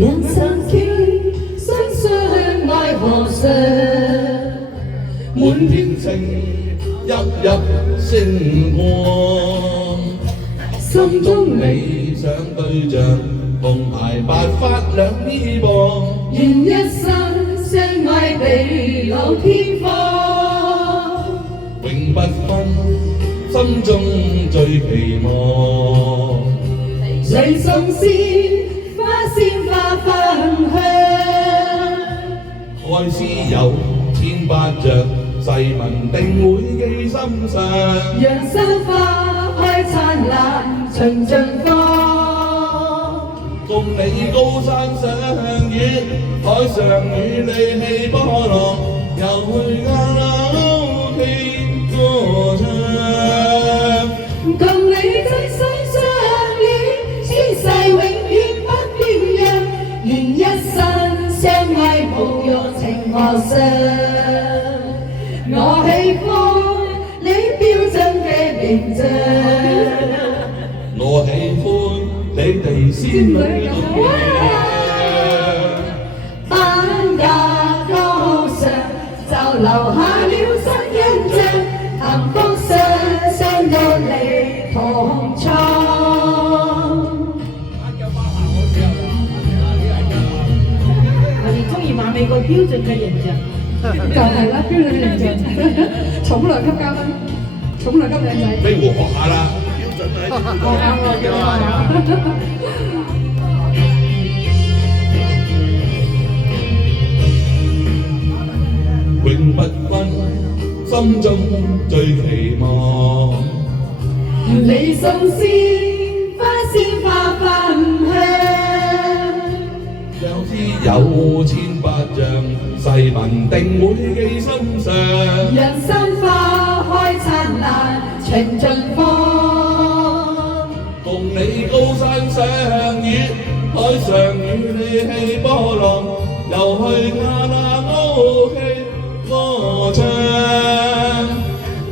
人生經身相愛河上，滿天星熠熠星光，心中理想對象共排白髮兩依傍，願一生相愛地老天荒，永不分，心中最期望。誰送鮮花分享？愛詩有千百丈，誓文定會記心上。讓心花開燦爛，隨盡放。共你高山上與海上與你氣波浪，又去卡拉 OK 歌唱。共你真心相戀，宣誓永遠不變樣，願一生相愛無欲情何上。我喜歡你標準嘅形象，我喜歡你哋仙女咁樣，頒嫁歌上就留下了新印象，幸福相到你同窗。我哋中意馬尾個標準嘅形象。就係啦，標準形象，重量級嘉賓，重量級靚仔。飛狐學下啦，標準係學下我嘅嘛。永不分，心中最期望。你送鮮花分享，相思有千百丈，誓文定會記心上。讓心花開燦爛，情盡放。共你高山上與海上與你氣波浪，又去卡拉 OK 歌唱。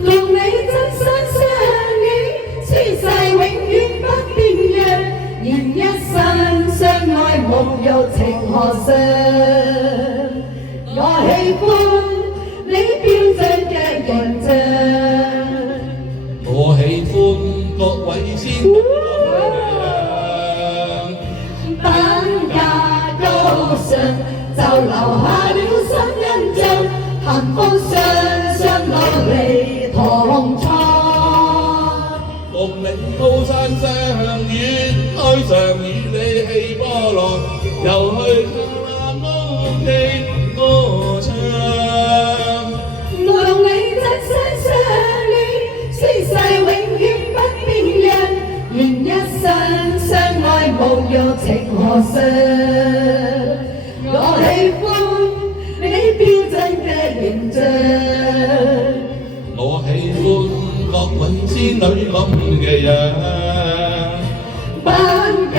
共你真心相戀，宣誓永遠不變樣，願一生相愛無欲情何上。我喜歡你標準嘅形象，我喜歡各位仙女咁樣，頒嫁歌上就留下了新印象，幸福相到你同窗。共你高山上與海上與你氣波浪，又去卡拉 OK 歌唱。共你真心相戀，宣誓永遠不變樣，願一生相愛無欲情何上。我喜歡你標準嘅形象，我喜歡各位仙女咁嘅樣，頒嫁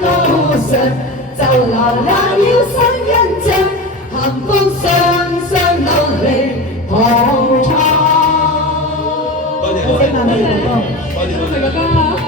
歌上就留下了新印象，幸福相到你同窗。多謝各位，多謝。多謝哥哥。